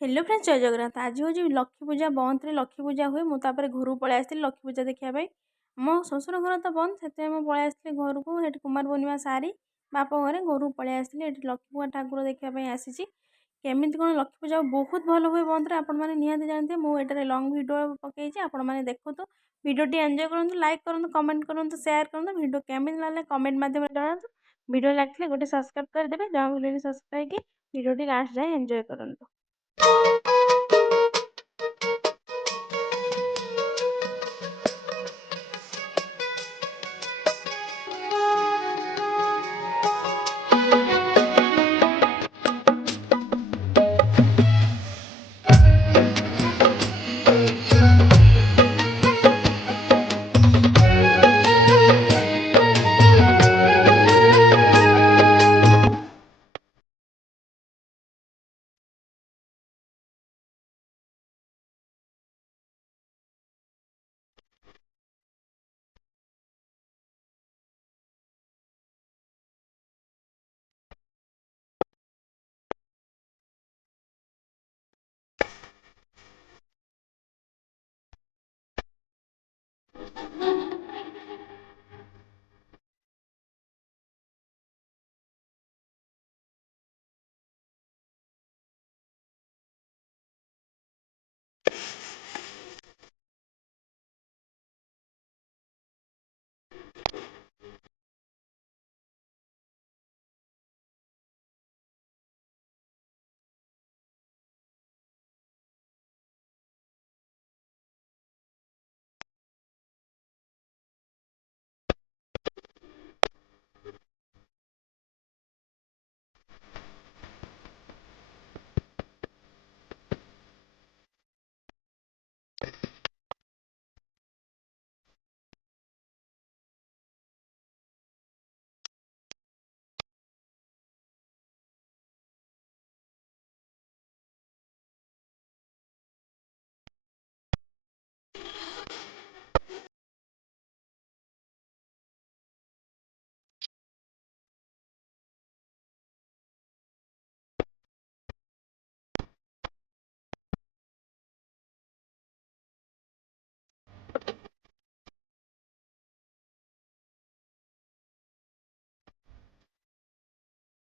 Hello friends जय जगन्नाथ। आज हूँ लक्ष्मी पूजा बंद रे लक्ष्मी पूजा हुए मुझे घर पलि आसती लक्ष्मी पूजा देखापी। मो शशुर घर तो बंद से पलि आसती घर को ये कुमार पूर्णिमा सारी बाप घरे घर पलि आसती ये लक्ष्मी ठाकुर देखापी आसी केमी कौन लक्ष्मी पूजा बहुत भल हुए बंद रे आपण मैंने निहाती जानते मुझे लंग वीडियो पकई आपण मैंने देखु वीडियो एंजॉय करूँ लाइक करूँ कमेंट करूँ शेयर करूँ वीडियो केमी लगे कमेंट मध्यम जनातु वीडियो लगे गोटे सब्सक्राइब करदे जहाँ सब्सक्राइब की वीडियो लास्ट जाए एंजॉय करूँ।